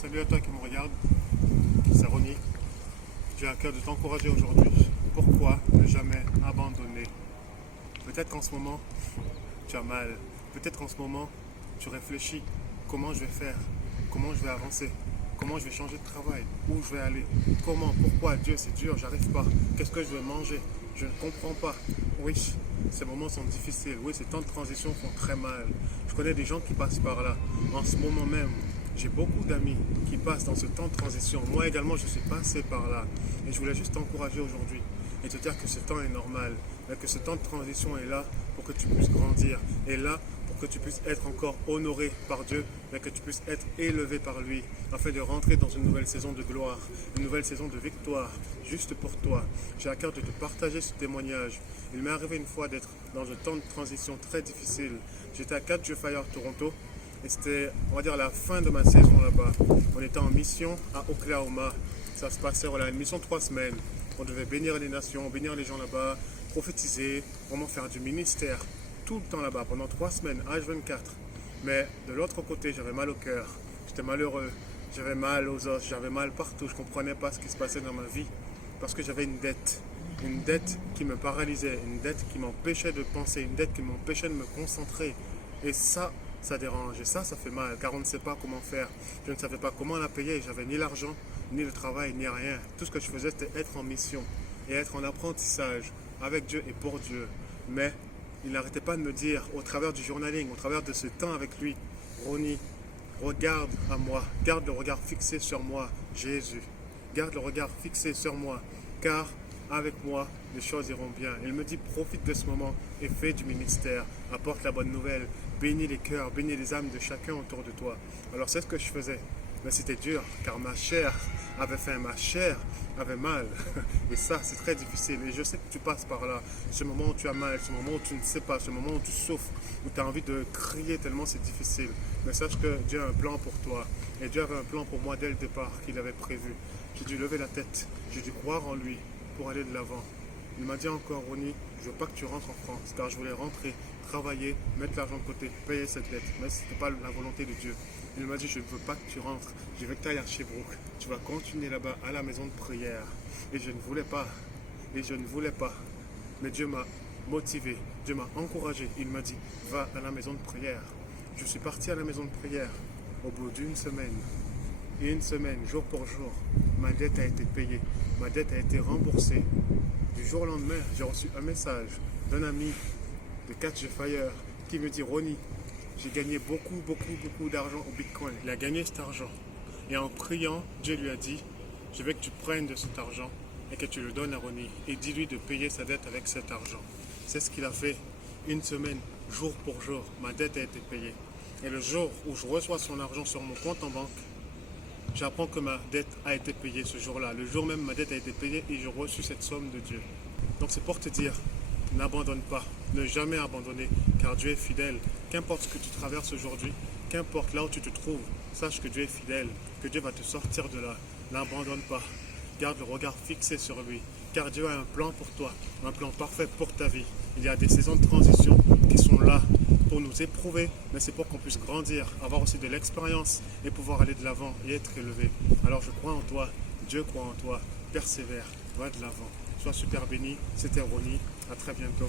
Salut à toi qui me regarde, c'est Ronnie. J'ai à cœur de t'encourager aujourd'hui. Pourquoi ne jamais abandonner? Peut-être qu'en ce moment, tu as mal. Peut-être qu'en ce moment, tu réfléchis. Comment je vais faire? Comment je vais avancer? Comment je vais changer de travail? Où je vais aller? Comment? Pourquoi? Dieu, c'est dur, j'arrive pas. Qu'est-ce que je vais manger? Je ne comprends pas. Oui, ces moments sont difficiles. Oui, ces temps de transition font très mal. Je connais des gens qui passent par là. En ce moment même, j'ai beaucoup d'amis qui passent dans ce temps de transition. Moi également, je suis passé par là. Et je voulais juste t'encourager aujourd'hui et te dire que ce temps est normal. Mais que ce temps de transition est là pour que tu puisses grandir. Et là pour que tu puisses être encore honoré par Dieu, mais que tu puisses être élevé par lui, afin de rentrer dans une nouvelle saison de gloire, une nouvelle saison de victoire, juste pour toi. J'ai à cœur de te partager ce témoignage. Il m'est arrivé une fois d'être dans un temps de transition très difficile. J'étais à 4 Jeux Fire Toronto, et c'était, on va dire, la fin de ma saison là-bas. On était en mission à Oklahoma. Ça se passait, voilà, une mission de 3 semaines. On devait bénir les nations, bénir les gens là-bas, prophétiser, vraiment faire du ministère tout le temps là-bas, pendant 3 semaines, H24. Mais de l'autre côté, j'avais mal au cœur, j'étais malheureux, j'avais mal aux os, j'avais mal partout, je ne comprenais pas ce qui se passait dans ma vie, parce que j'avais une dette qui me paralysait, une dette qui m'empêchait de penser, une dette qui m'empêchait de me concentrer. Et ça dérange, et ça fait mal, car on ne sait pas comment faire. Je ne savais pas comment la payer, j'avais ni l'argent, ni le travail, ni rien. Tout ce que je faisais, c'était être en mission et être en apprentissage avec Dieu et pour Dieu. Mais il n'arrêtait pas de me dire, au travers du journaling, au travers de ce temps avec lui, Ronnie, regarde à moi, garde le regard fixé sur moi, Jésus. Garde le regard fixé sur moi, car avec moi, les choses iront bien. Il me dit, profite de ce moment et fais du ministère, apporte la bonne nouvelle, bénis les cœurs, bénis les âmes de chacun autour de toi. Alors c'est ce que je faisais. Mais c'était dur, car ma chair avait faim, ma chair avait mal. Et ça, c'est très difficile. Et je sais que tu passes par là. Ce moment où tu as mal, ce moment où tu ne sais pas, ce moment où tu souffres, où tu as envie de crier tellement c'est difficile. Mais sache que Dieu a un plan pour toi. Et Dieu avait un plan pour moi dès le départ qu'il avait prévu. J'ai dû lever la tête, j'ai dû croire en lui pour aller de l'avant. Il m'a dit encore, Ronnie, je ne veux pas que tu rentres en France, car je voulais rentrer, travailler, mettre l'argent de côté, payer cette dette. Mais ce n'était pas la volonté de Dieu. Il m'a dit, je ne veux pas que tu rentres, je veux que tu ailles à Sherbrooke. Tu vas continuer là-bas à la maison de prière. Et je ne voulais pas. Et je ne voulais pas. Mais Dieu m'a motivé, Dieu m'a encouragé. Il m'a dit, va à la maison de prière. Je suis parti à la maison de prière au bout d'une semaine. Et une semaine, jour pour jour, ma dette a été payée. Ma dette a été remboursée. Du jour au lendemain, j'ai reçu un message d'un ami de Catch the Fire qui me dit, Ronnie, j'ai gagné beaucoup d'argent au Bitcoin. Il a gagné cet argent. Et en priant, Dieu lui a dit, je veux que tu prennes de cet argent et que tu le donnes à Ronnie. Et dis-lui de payer sa dette avec cet argent. C'est ce qu'il a fait. Une semaine, jour pour jour, ma dette a été payée. Et le jour où je reçois son argent sur mon compte en banque, j'apprends que ma dette a été payée ce jour-là. Le jour même, ma dette a été payée et j'ai reçu cette somme de Dieu. Donc c'est pour te dire, n'abandonne pas, ne jamais abandonner, car Dieu est fidèle. Qu'importe ce que tu traverses aujourd'hui, qu'importe là où tu te trouves, sache que Dieu est fidèle, que Dieu va te sortir de là. N'abandonne pas, garde le regard fixé sur lui, car Dieu a un plan pour toi, un plan parfait pour ta vie. Il y a des saisons de transition qui sont là pour nous éprouver, mais c'est pour qu'on puisse grandir, avoir aussi de l'expérience et pouvoir aller de l'avant et être élevé. Alors je crois en toi, Dieu croit en toi, persévère, va de l'avant. Sois super béni, c'était Ronnie, à très bientôt.